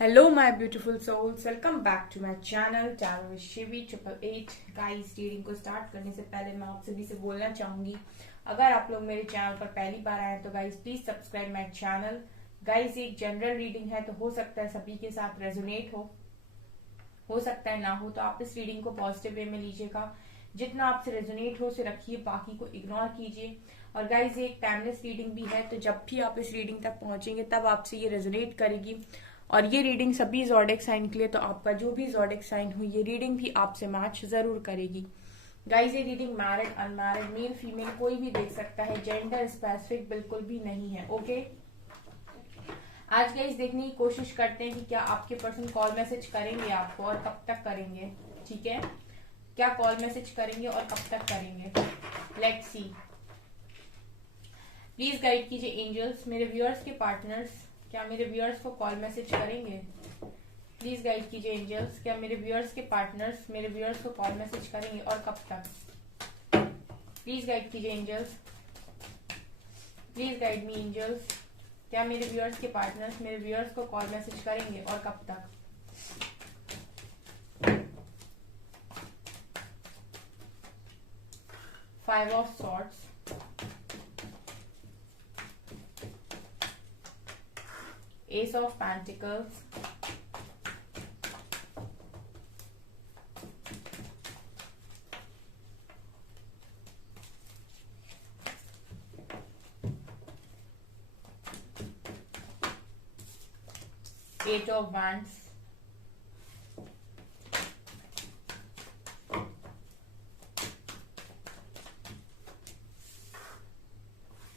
Hello, my beautiful souls. Welcome back to my channel, Tarot with Shivi 888. Guys, reading को start करने से पहले मैं आप सभी से बोलना चाहूंगी, अगर आप लोग मेरे चैनल पर पहली बार आए तो guys please subscribe my channel. Guys, एक जनरल रीडिंग है तो हो सकता है सभी के साथ रेजोनेट हो सकता है ना हो, तो आप इस रीडिंग को पॉजिटिव वे में लीजिएगा। जितना आपसे रेजोनेट हो उसे रखिए, बाकी को इग्नोर कीजिए। और गाइज, ये एक टाइमलेस रीडिंग भी है, तो जब भी आप इस रीडिंग तक पहुंचेंगे तब आपसे ये रेजोनेट करेगी। और ये रीडिंग सभी ज़ोडिएक साइन के लिए, तो आपका जो भी ज़ोडिएक साइन हो ये रीडिंग भी आपसे मैच जरूर करेगी। गाइज, ये reading married unmarried male female कोई भी देख सकता है, जेंडर स्पेसिफिक बिल्कुल भी नहीं है। ओके, आज गाइज देखने की कोशिश करते हैं कि क्या आपके पर्सन कॉल मैसेज करेंगे आपको और कब तक करेंगे। ठीक है, क्या कॉल मैसेज करेंगे और कब तक करेंगे, लेट्स सी। प्लीज गाइड कीजिए एंजल्स, मेरे व्यूअर्स के पार्टनर्स क्या मेरे व्यूअर्स को कॉल मैसेज करेंगे। प्लीज गाइड कीजिए एंजल्स, क्या मेरे व्यूअर्स के पार्टनर्स मेरे व्यूअर्स को कॉल मैसेज करेंगे और कब तक। प्लीज गाइड कीजिए angels, please guide me angels, क्या मेरे व्यूअर्स के पार्टनर्स मेरे व्यूअर्स को कॉल मैसेज करेंगे और कब तक। Five of swords, Ace of Pentacles, Eight of Wands,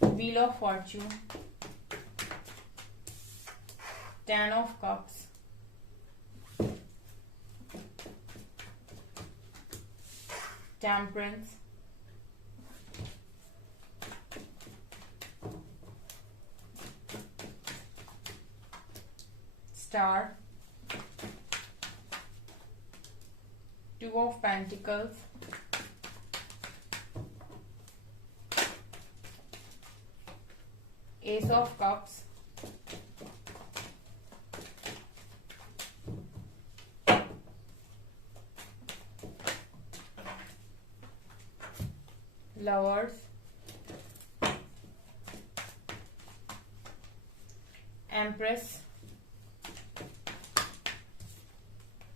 Wheel of Fortune, Ten of Cups, Temperance, Star, Two of Pentacles, Ace of Cups, Lovers, Empress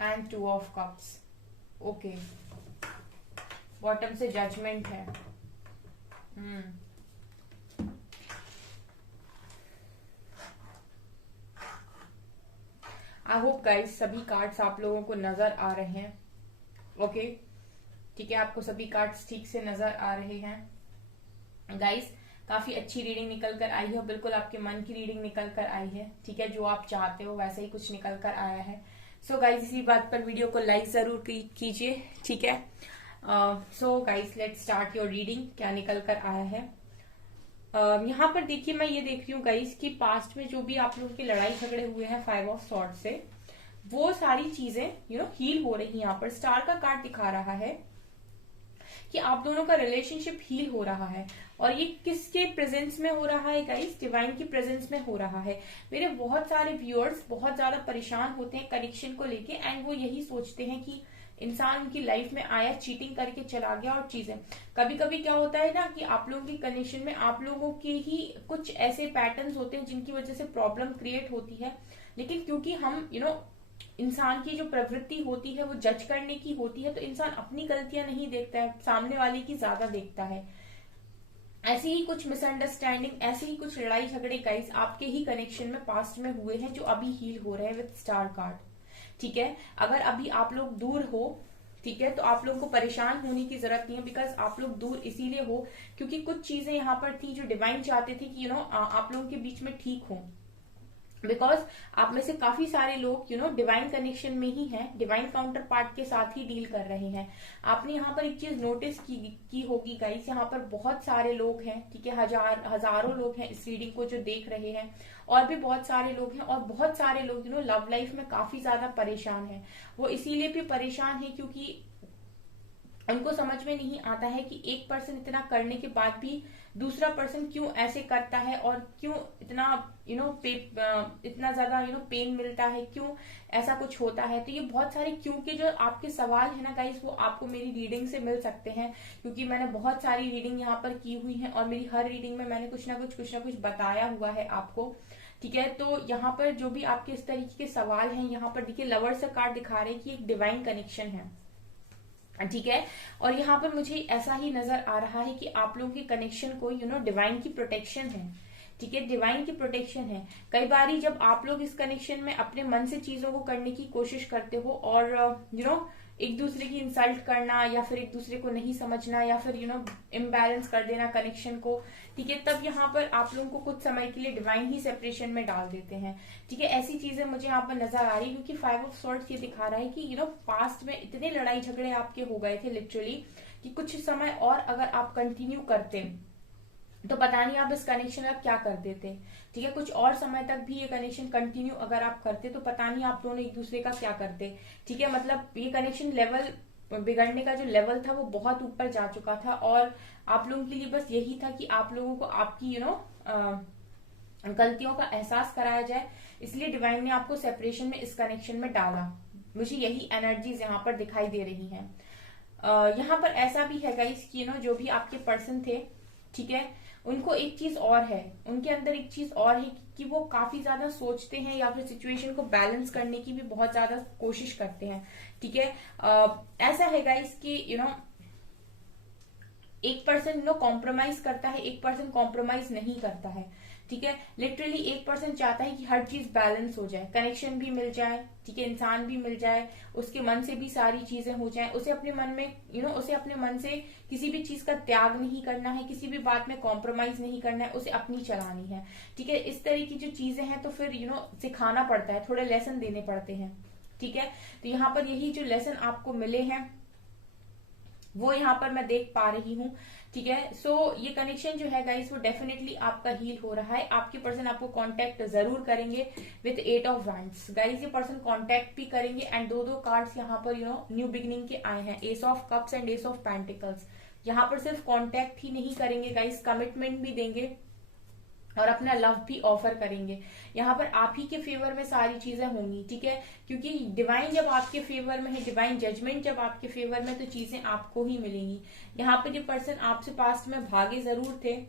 and two of cups. Okay, bottom से judgement है। I hope guys सभी cards आप लोगों को नजर आ रहे हैं। Okay, ठीक है, आपको सभी कार्ड्स ठीक से नजर आ रहे हैं। गाइस, काफी अच्छी रीडिंग निकल कर आई है, बिल्कुल आपके मन की रीडिंग निकल कर आई है। ठीक है, जो आप चाहते हो वैसा ही कुछ निकल कर आया है। सो गाइस, इसी बात पर वीडियो को लाइक जरूर कीजिए। ठीक है, so guys let's start your reading. क्या निकल कर आया है यहाँ पर देखिए, मैं ये देख रही हूँ गाइस कि पास्ट में जो भी आप लोगों की लड़ाई झगड़े हुए हैं फाइव ऑफ सॉर्ड से, वो सारी चीजें हील हो रही। यहाँ पर स्टार का कार्ड दिखा रहा है कि आप दोनों का रिलेशनशिप हील हो रहा है। और ये किसके प्रेजेंस में हो रहा है गाइस, डिवाइन की प्रेजेंस में हो रहा है। मेरे बहुत सारे व्यूअर्स बहुत ज्यादा परेशान होते हैं कनेक्शन को लेके, एंड वो यही सोचते हैं कि इंसान उनकी लाइफ में आया, चीटिंग करके चला गया। और चीजें कभी कभी क्या होता है ना कि आप लोगों की कनेक्शन में आप लोगों के ही कुछ ऐसे पैटर्न्स होते हैं जिनकी वजह से प्रॉब्लम क्रिएट होती है। लेकिन क्योंकि हम इंसान की जो प्रवृत्ति होती है वो जज करने की होती है, तो इंसान अपनी गलतियां नहीं देखता है, सामने वाले की ज्यादा देखता है। ऐसी ही कुछ मिसअंडरस्टैंडिंग, ऐसे ही कुछ लड़ाई झगड़े गाइस आपके ही कनेक्शन में पास्ट में हुए हैं, जो अभी हील हो रहे हैं विद स्टार कार्ड। ठीक है, अगर अभी आप लोग दूर हो, ठीक है, तो आप लोगों को परेशान होने की जरूरत नहीं है, बिकॉज आप लोग दूर इसीलिए हो क्योंकि कुछ चीजें यहाँ पर थी जो डिवाइन चाहते थे कि आप लोगों के बीच में ठीक हो। बिकॉज आप में से काफी सारे लोग डिवाइन कनेक्शन में ही हैं, डिवाइन काउंटर पार्ट के साथ ही डील कर रहे हैं। आपने यहाँ पर एक चीज नोटिस की होगी गाइस, यहाँ पर बहुत सारे लोग हैं। ठीक है, हजारों लोग हैं इस रीडिंग को जो देख रहे हैं, और भी बहुत सारे लोग हैं। और बहुत सारे लोग लव लाइफ में काफी ज्यादा परेशान हैं। वो इसीलिए भी परेशान है क्योंकि उनको समझ में नहीं आता है कि एक पर्सन इतना करने के बाद भी दूसरा पर्सन क्यों ऐसे करता है और क्यों इतना इतना ज्यादा पेन मिलता है, क्यों ऐसा कुछ होता है। तो ये बहुत सारे क्यों के जो आपके सवाल है ना गाइस, वो आपको मेरी रीडिंग से मिल सकते हैं, क्योंकि मैंने बहुत सारी रीडिंग यहाँ पर की हुई है और मेरी हर रीडिंग में मैंने कुछ ना कुछ बताया हुआ है आपको। ठीक है, तो यहाँ पर जो भी आपके इस तरीके के सवाल हैं, यहाँ पर देखिए लवर्स का कार्ड दिखा रहे हैं कि एक डिवाइन कनेक्शन है। ठीक है, और यहाँ पर मुझे ऐसा ही नजर आ रहा है कि आप लोगों के कनेक्शन को डिवाइन की प्रोटेक्शन है। ठीक है, डिवाइन की प्रोटेक्शन है। कई बारी जब आप लोग इस कनेक्शन में अपने मन से चीजों को करने की कोशिश करते हो और एक दूसरे की इंसल्ट करना या फिर एक दूसरे को नहीं समझना या फिर इम्बैलेंस कर देना कनेक्शन को, ठीक है, तब यहाँ पर आप लोगों को कुछ समय के लिए डिवाइन ही सेपरेशन में डाल देते हैं। ठीक है, ऐसी चीजें मुझे यहाँ पर नजर आ रही है, क्योंकि 5 ऑफ सॉर्ड्स ये दिखा रहा है कि पास्ट में इतने लड़ाई झगड़े आपके हो गए थे लिटरली, कि कुछ समय और अगर आप कंटिन्यू करते तो पता नहीं आप इस कनेक्शन का क्या कर देते। ठीक है, कुछ और समय तक भी ये कनेक्शन कंटिन्यू अगर आप करते तो पता नहीं आप दोनों एक दूसरे का क्या करते। ठीक है, मतलब ये कनेक्शन लेवल बिगड़ने का जो लेवल था वो बहुत ऊपर जा चुका था और आप लोगों के लिए बस यही था कि आप लोगों को आपकी गलतियों का एहसास कराया जाए, इसलिए डिवाइन ने आपको सेपरेशन में इस कनेक्शन में डाला। मुझे यही एनर्जीज यहाँ पर दिखाई दे रही हैं। यहाँ पर ऐसा भी है गाइस कि जो भी आपके पर्सन थे, ठीक है, उनको एक चीज और है, उनके अंदर एक चीज और है कि वो काफी ज्यादा सोचते हैं या फिर सिचुएशन को बैलेंस करने की भी बहुत ज्यादा कोशिश करते हैं। ठीक है, ऐसा है गाइस कि एक पर्सन कॉम्प्रोमाइज करता है, एक पर्सन कॉम्प्रोमाइज नहीं करता है। ठीक है, लिटरली एक पर्सन चाहता है कि हर चीज बैलेंस हो जाए, कनेक्शन भी मिल जाए, ठीक है, इंसान भी मिल जाए, उसके मन से भी सारी चीजें हो जाए, उसे अपने मन में उसे अपने मन से किसी भी चीज का त्याग नहीं करना है, किसी भी बात में कॉम्प्रोमाइज नहीं करना है, उसे अपनी चलानी है। ठीक है, इस तरह की जो चीजें हैं तो फिर सिखाना पड़ता है, थोड़े लेसन देने पड़ते हैं। ठीक है, तो यहाँ पर यही जो लेसन आपको मिले हैं वो यहाँ पर मैं देख पा रही हूँ। ठीक है, सो ये कनेक्शन जो है गाइस वो डेफिनेटली आपका हील हो रहा है। आपके पर्सन आपको कांटेक्ट जरूर करेंगे विथ 8 ऑफ वैंड्स। गाइस ये पर्सन कांटेक्ट भी करेंगे एंड दो कार्ड्स यहाँ पर न्यू बिगिनिंग के आए हैं, S of cups and S of pentacles. यहाँ पर सिर्फ कांटेक्ट ही नहीं करेंगे गाइस, कमिटमेंट भी देंगे और अपना लव भी ऑफर करेंगे। यहाँ पर आप ही के फेवर में सारी चीजें होंगी। ठीक है, क्योंकि डिवाइन जब आपके फेवर में है, डिवाइन जजमेंट जब आपके फेवर में, तो चीजें आपको ही मिलेंगी। यहाँ पर ये पर्सन आपसे पास्ट में भागे जरूर थे।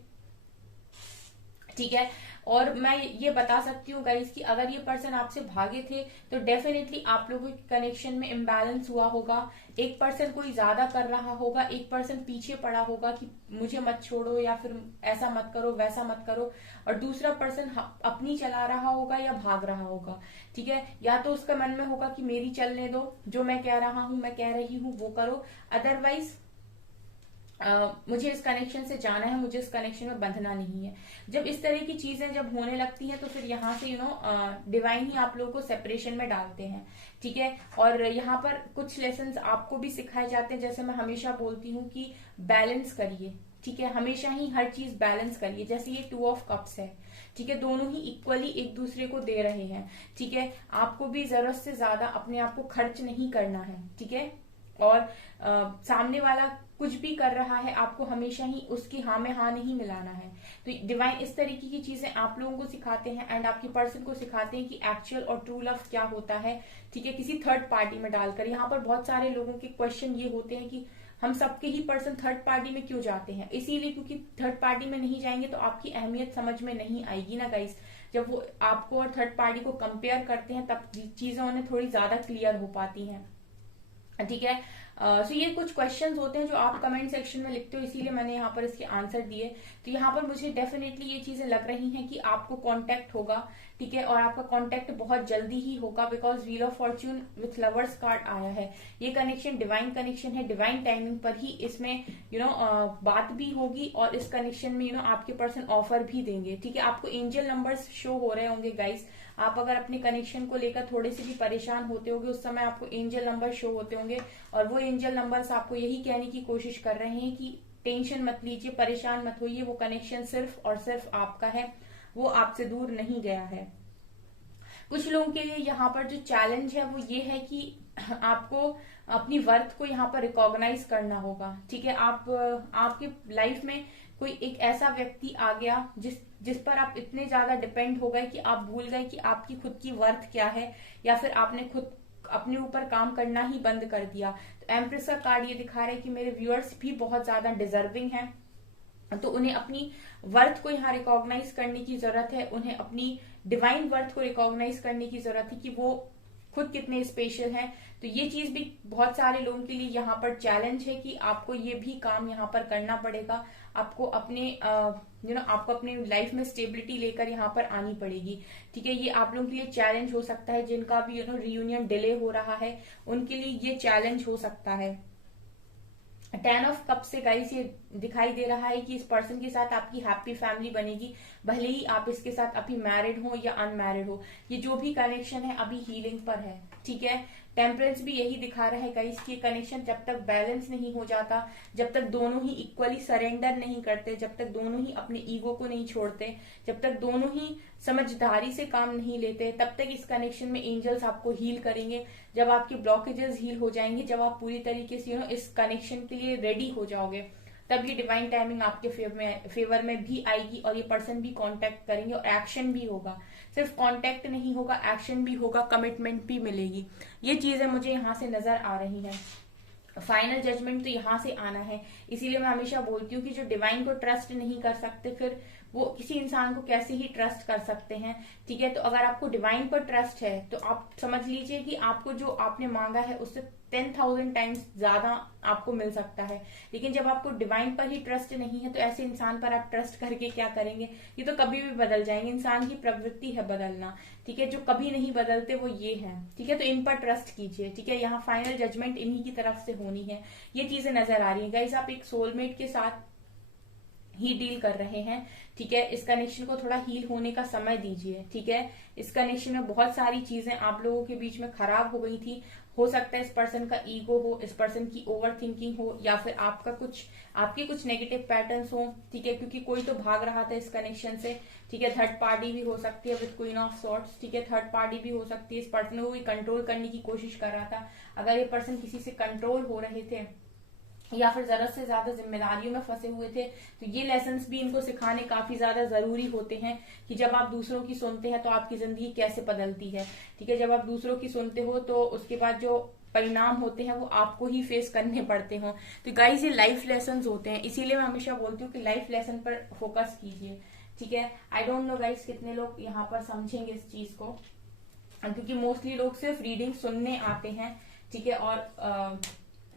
ठीक है, और मैं ये बता सकती हूँ गाइस कि अगर ये पर्सन आपसे भागे थे तो डेफिनेटली आप लोगों के कनेक्शन में इम्बैलेंस हुआ होगा। एक पर्सन कोई ज्यादा कर रहा होगा, एक पर्सन पीछे पड़ा होगा कि मुझे मत छोड़ो या फिर ऐसा मत करो वैसा मत करो, और दूसरा पर्सन अपनी चला रहा होगा या भाग रहा होगा। ठीक है, या तो उसका मन में होगा कि मेरी चलने दो, जो मैं कह रहा हूं मैं कह रही हूँ वो करो, अदरवाइज मुझे इस कनेक्शन से जाना है, मुझे इस कनेक्शन में बंधना नहीं है। जब इस तरह की चीजें जब होने लगती हैं तो फिर यहाँ से डिवाइन ही आप लोगों को सेपरेशन में डालते हैं। ठीक है, और यहाँ पर कुछ लेसन्स आपको भी सिखाए जाते हैं, जैसे मैं हमेशा बोलती हूँ कि बैलेंस करिए। ठीक है, हमेशा ही हर चीज बैलेंस करिए। जैसे ये 2 ऑफ कप्स है, ठीक है, दोनों ही इक्वली एक दूसरे को दे रहे हैं। ठीक है, आपको भी जरूरत से ज्यादा अपने आप को खर्च नहीं करना है। ठीक है, और सामने वाला कुछ भी कर रहा है आपको हमेशा ही उसकी हाँ में हाँ नहीं मिलाना है। तो डिवाइन इस तरीके की चीजें आप लोगों को सिखाते हैं एंड आपके पर्सन को सिखाते हैं कि एक्चुअल और ट्रू लव क्या होता है। ठीक है, किसी थर्ड पार्टी में डालकर। यहाँ पर बहुत सारे लोगों के क्वेश्चन ये होते हैं कि हम सबके ही पर्सन थर्ड पार्टी में क्यों जाते हैं। इसीलिए क्योंकि थर्ड पार्टी में नहीं जाएंगे तो आपकी अहमियत समझ में नहीं आएगी ना गाइस। जब वो आपको और थर्ड पार्टी को कंपेयर करते हैं तब चीजें उन्हें थोड़ी ज्यादा क्लियर हो पाती हैं। ठीक है, सो ये कुछ क्वेश्चंस होते हैं जो आप कमेंट सेक्शन में लिखते हो, इसीलिए मैंने यहाँ पर इसके आंसर दिए। तो यहाँ पर मुझे डेफिनेटली ये चीजें लग रही हैं कि आपको कांटेक्ट होगा। ठीक है, और आपका कांटेक्ट बहुत जल्दी ही होगा, because wheel of Fortune with lovers card आया है। ये कनेक्शन डिवाइन कनेक्शन है, डिवाइन टाइमिंग पर ही इसमें बात भी होगी और इस कनेक्शन में आपके पर्सन ऑफर भी देंगे। ठीक है, आपको एंजल नंबर्स शो हो रहे होंगे गाइस। आप अगर अपने कनेक्शन को लेकर थोड़े से भी परेशान होते होंगे उस समय आपको एंजल नंबर शो होते होंगे, और वो एंजल नंबर्स आपको यही कहने की कोशिश कर रहे हैं कि टेंशन मत लीजिए, परेशान मत होइए, वो कनेक्शन सिर्फ और सिर्फ आपका है, वो आपसे दूर नहीं गया है। कुछ लोगों के लिए यहाँ पर जो चैलेंज है वो ये है कि आपको अपनी वर्थ को यहाँ पर रिकॉग्नाइज करना होगा। ठीक है, आप आपकी लाइफ में कोई एक ऐसा व्यक्ति आ गया जिस पर आप इतने ज्यादा डिपेंड हो गए कि आप भूल गए कि आपकी खुद की वर्थ क्या है, या फिर आपने खुद अपने ऊपर काम करना ही बंद कर दिया। तो एम्प्रेस का कार्ड ये दिखा रहा है कि मेरे व्यूअर्स भी बहुत ज्यादा डिजर्विंग हैं, तो उन्हें अपनी वर्थ को यहाँ रिकॉग्नाइज करने की जरूरत है, उन्हें अपनी डिवाइन वर्थ को रिकॉग्नाइज करने की जरूरत है कि वो खुद कितने स्पेशल हैं। तो ये चीज भी बहुत सारे लोगों के लिए यहाँ पर चैलेंज है कि आपको ये भी काम यहाँ पर करना पड़ेगा, आपको अपने आपको अपने लाइफ में स्टेबिलिटी लेकर यहाँ पर आनी पड़ेगी। ठीक है, ये आप लोगों के लिए चैलेंज हो सकता है, जिनका भी रियूनियन डिले हो रहा है उनके लिए ये चैलेंज हो सकता है। 10 ऑफ कप से गाइस ये दिखाई दे रहा है कि इस पर्सन के साथ आपकी हैप्पी फैमिली बनेगी, भले ही आप इसके साथ अभी मैरिड हो या अनमैरिड हो। ये जो भी कनेक्शन है अभी हीलिंग पर है। ठीक है, टेम्परेंस भी यही दिखा रहा है गाइस कि कनेक्शन जब तक बैलेंस नहीं हो जाता, जब तक दोनों ही इक्वली सरेंडर नहीं करते, जब तक दोनों ही अपने ईगो को नहीं छोड़ते, जब तक दोनों ही समझदारी से काम नहीं लेते, तब तक इस कनेक्शन में एंजल्स आपको हील करेंगे। जब आपके ब्लॉकेजेस हील हो जाएंगे, जब आप पूरी तरीके से इस कनेक्शन के लिए रेडी हो जाओगे, तब ये डिवाइन टाइमिंग आपके फेवर में भी आएगी और ये पर्सन भी कांटेक्ट करेंगे और एक्शन भी होगा। सिर्फ कांटेक्ट नहीं होगा, एक्शन भी होगा, कमिटमेंट भी मिलेगी। ये चीजें मुझे यहाँ से नजर आ रही हैं। फाइनल जजमेंट तो यहाँ से आना है। इसीलिए मैं हमेशा बोलती हूँ कि जो डिवाइन को ट्रस्ट नहीं कर सकते, फिर वो किसी इंसान को कैसे ही ट्रस्ट कर सकते हैं। ठीक है, तो अगर आपको डिवाइन पर ट्रस्ट है तो आप समझ लीजिए कि आपको जो आपने मांगा है उससे 10,000 टाइम्स ज्यादा आपको मिल सकता है। लेकिन जब आपको डिवाइन पर ही ट्रस्ट नहीं है तो ऐसे इंसान पर आप ट्रस्ट करके क्या करेंगे? ये तो कभी भी बदल जाएंगे। इंसान की प्रवृत्ति है बदलना। ठीक है, जो कभी नहीं बदलते वो ये है। ठीक है, तो इन पर ट्रस्ट कीजिए। ठीक है, यहाँ फाइनल जजमेंट इन्हीं की तरफ से होनी है। ये चीजें नजर आ रही है गाइस। आप एक सोलमेट के साथ ही डील कर रहे हैं। ठीक है, इस कनेक्शन को थोड़ा हील होने का समय दीजिए। ठीक है, इस कनेक्शन में बहुत सारी चीजें आप लोगों के बीच में खराब हो गई थी। हो सकता है इस पर्सन का ईगो हो, इस पर्सन की ओवर थिंकिंग हो, या फिर आपके कुछ नेगेटिव पैटर्न्स हो। ठीक है, क्योंकि कोई तो भाग रहा था इस कनेक्शन से। ठीक है, थर्ड पार्टी भी हो सकती है विद क्वीन ऑफ सॉर्ड्स। ठीक है, थर्ड पार्टी भी हो सकती है। इस पर्सन को भी कंट्रोल करने की कोशिश कर रहा था। अगर ये पर्सन किसी से कंट्रोल हो रहे थे या फिर जरूरत से ज्यादा जिम्मेदारियों में फंसे हुए थे, तो ये लेसन्स भी इनको सिखाने काफी ज्यादा जरूरी होते हैं कि जब आप दूसरों की सुनते हैं तो आपकी जिंदगी कैसे बदलती है। ठीक है, जब आप दूसरों की सुनते हो तो उसके बाद जो परिणाम होते हैं वो आपको ही फेस करने पड़ते हो। तो गाइस, ये लाइफ लेसन होते हैं। इसीलिए मैं हमेशा बोलती हूँ कि लाइफ लेसन पर फोकस कीजिए। ठीक है, आई डोंट नो गाइस कितने लोग यहाँ पर समझेंगे इस चीज को, क्योंकि मोस्टली लोग सिर्फ रीडिंग सुनने आते हैं। ठीक है, और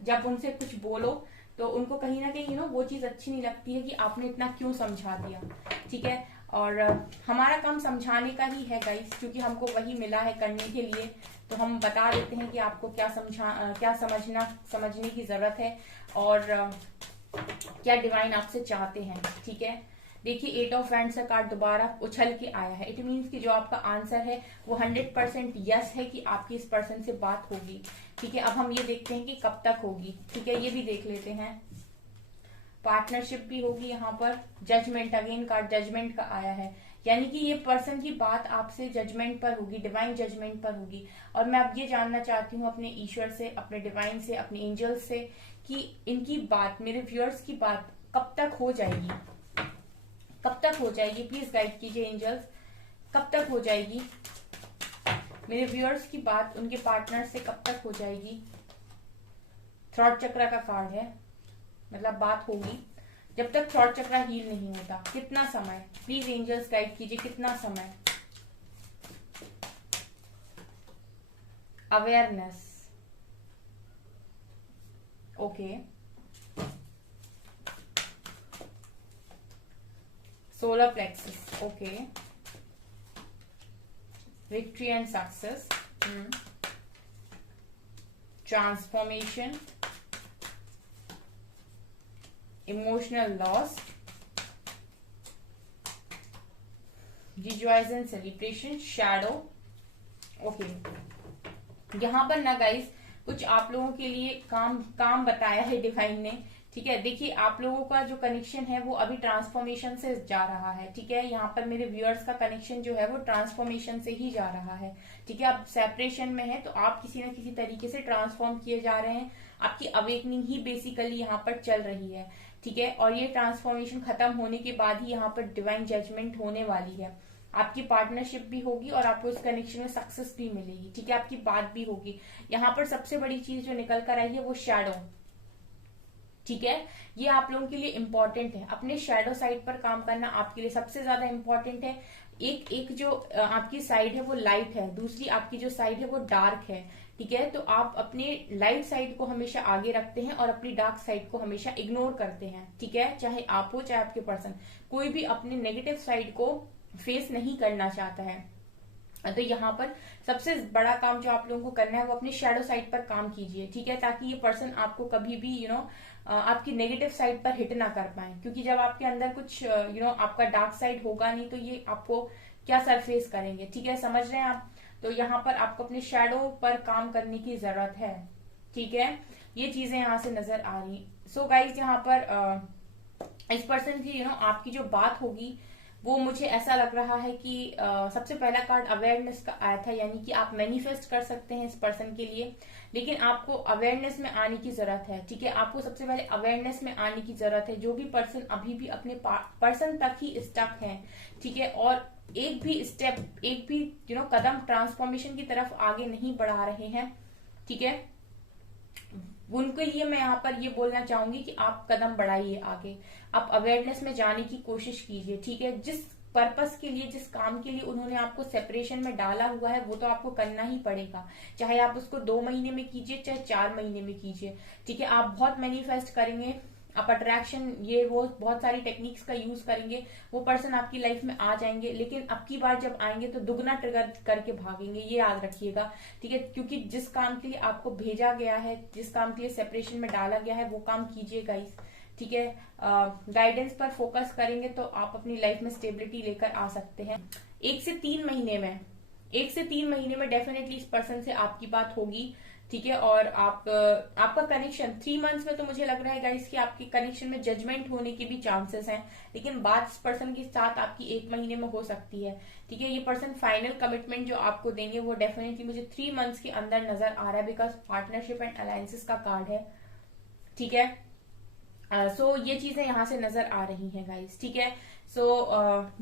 जब उनसे कुछ बोलो तो उनको कहीं ना कहीं वो चीज अच्छी नहीं लगती है कि आपने इतना क्यों समझा दिया। ठीक है, और हमारा काम समझाने का ही है गाइस, क्योंकि हमको वही मिला है करने के लिए। तो हम बता देते हैं कि आपको क्या समझने की जरूरत है और क्या डिवाइन आपसे चाहते हैं। ठीक है, देखिए 8 ऑफ वैंड्स का कार्ड दोबारा उछल के आया है। इट मीन्स कि जो आपका आंसर है वो 100% यस है कि आपकी इस पर्सन से बात होगी। ठीक है, अब हम ये देखते हैं कि कब तक होगी। ठीक है, ये भी देख लेते हैं। पार्टनरशिप भी होगी यहाँ पर। जजमेंट, अगेन कार्ड जजमेंट का आया है, यानी कि ये पर्सन की बात आपसे जजमेंट पर होगी, डिवाइन जजमेंट पर होगी। और मैं अब ये जानना चाहती हूँ अपने ईश्वर से, अपने डिवाइन से, अपने एंजल्स से कि इनकी बात, मेरे व्यूअर्स की बात कब तक हो जाएगी, कब तक हो जाएगी। प्लीज गाइड कीजिए एंजल्स, कब तक हो जाएगी मेरे व्यूअर्स की बात उनके पार्टनर से, कब तक हो जाएगी। थ्रॉट चक्र का कार्ड है, मतलब बात होगी जब तक थ्रॉट चक्र हील नहीं होता। कितना समय, प्लीज एंजल्स गाइड कीजिए, कितना समय। Awareness, okay. Solar plexus, okay. Victory and success, transformation, emotional loss, rejoice and celebration, shadow, okay. यहां पर ना गाइस कुछ आप लोगों के लिए काम बताया है डिवाइन ने। ठीक है, देखिए आप लोगों का जो कनेक्शन है वो अभी ट्रांसफॉर्मेशन से जा रहा है। ठीक है, यहाँ पर मेरे व्यूअर्स का कनेक्शन जो है वो ट्रांसफॉर्मेशन से ही जा रहा है। ठीक है, आप सेपरेशन में है तो आप किसी न किसी तरीके से ट्रांसफॉर्म किए जा रहे हैं। आपकी अवेकनिंग ही बेसिकली यहाँ पर चल रही है। ठीक है। और ये ट्रांसफॉर्मेशन खत्म होने के बाद ही यहाँ पर डिवाइन जजमेंट होने वाली है। आपकी पार्टनरशिप भी होगी और आपको इस कनेक्शन में सक्सेस भी मिलेगी, ठीक है। आपकी बात भी होगी। यहाँ पर सबसे बड़ी चीज जो निकल कर आई है वो शैडो, ठीक है। ये आप लोगों के लिए इंपॉर्टेंट है। अपने शैडो साइड पर काम करना आपके लिए सबसे ज्यादा इंपॉर्टेंट है। एक जो आपकी साइड है वो लाइट है, दूसरी आपकी जो साइड है वो डार्क है, ठीक है। तो आप अपने लाइट साइड को हमेशा आगे रखते हैं और अपनी डार्क साइड को हमेशा इग्नोर करते हैं, ठीक है। चाहे आप हो चाहे आपके पर्सन, कोई भी अपने नेगेटिव साइड को फेस नहीं करना चाहता है। तो यहाँ पर सबसे बड़ा काम जो आप लोगों को करना है वो अपनी शैडो साइड पर काम कीजिए, ठीक है, ताकि ये पर्सन आपको कभी भी आपकी नेगेटिव साइड पर हिट ना कर पाए। क्योंकि जब आपके अंदर कुछ आपका डार्क साइड होगा नहीं तो ये आपको क्या सरफेस करेंगे, ठीक है, समझ रहे हैं आप। तो यहाँ पर आपको अपने शैडो पर काम करने की जरूरत है, ठीक है। ये चीजें यहाँ से नजर आ रही। सो गाइज यहाँ पर इस पर्सन की आपकी जो बात होगी वो मुझे ऐसा लग रहा है कि सबसे पहला कार्ड अवेयरनेस का आया था, यानी कि आप मैनिफेस्ट कर सकते हैं इस पर्सन के लिए, लेकिन आपको अवेयरनेस में आने की जरूरत है, ठीक है। आपको सबसे पहले अवेयरनेस में आने की जरूरत है। जो भी पर्सन अभी भी अपने पर्सन तक ही स्टक है, ठीक है, और एक भी स्टेप, एक भी कदम ट्रांसफॉर्मेशन की तरफ आगे नहीं बढ़ा रहे हैं, ठीक है, उनके लिए मैं यहाँ पर ये बोलना चाहूंगी कि आप कदम बढ़ाइए आगे। आप अवेयरनेस में जाने की कोशिश कीजिए, ठीक है। जिस पर्पस के लिए, जिस काम के लिए उन्होंने आपको सेपरेशन में डाला हुआ है वो तो आपको करना ही पड़ेगा, चाहे आप उसको 2 महीने में कीजिए चाहे 4 महीने में कीजिए, ठीक है। आप बहुत मैनिफेस्ट करेंगे, आप अट्रैक्शन ये वो बहुत सारी टेक्निक्स का यूज करेंगे, वो पर्सन आपकी लाइफ में आ जाएंगे, लेकिन अब की बार जब आएंगे तो दुगना ट्रिगर करके भागेंगे, ये याद रखिएगा, ठीक है। क्योंकि जिस काम के लिए आपको भेजा गया है, जिस काम के लिए सेपरेशन में डाला गया है वो काम कीजिए गाइस, ठीक है। गाइडेंस पर फोकस करेंगे तो आप अपनी लाइफ में स्टेबिलिटी लेकर आ सकते हैं। 1 से 3 महीने में डेफिनेटली इस पर्सन से आपकी बात होगी, ठीक है। और आपका कनेक्शन 3 मंथ्स में तो मुझे लग रहा है गाइस कि आपके कनेक्शन में जजमेंट होने के भी चांसेस हैं, लेकिन बात इस पर्सन के साथ आपकी 1 महीने में हो सकती है, ठीक है। ये पर्सन फाइनल कमिटमेंट जो आपको देंगे वो डेफिनेटली मुझे 3 मंथ्स के अंदर नजर आ रहा है, बिकॉज पार्टनरशिप एंड अलायंसेस का कार्ड है, ठीक है। सो ये चीजें यहाँ से नजर आ रही हैं गाइस, ठीक है। सो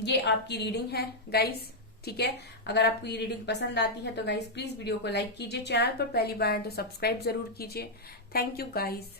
ये आपकी रीडिंग है गाइस, ठीक है। अगर आपको ये रीडिंग पसंद आती है तो गाइस प्लीज वीडियो को लाइक कीजिए, चैनल पर पहली बार है तो सब्सक्राइब जरूर कीजिए। Thank you guys.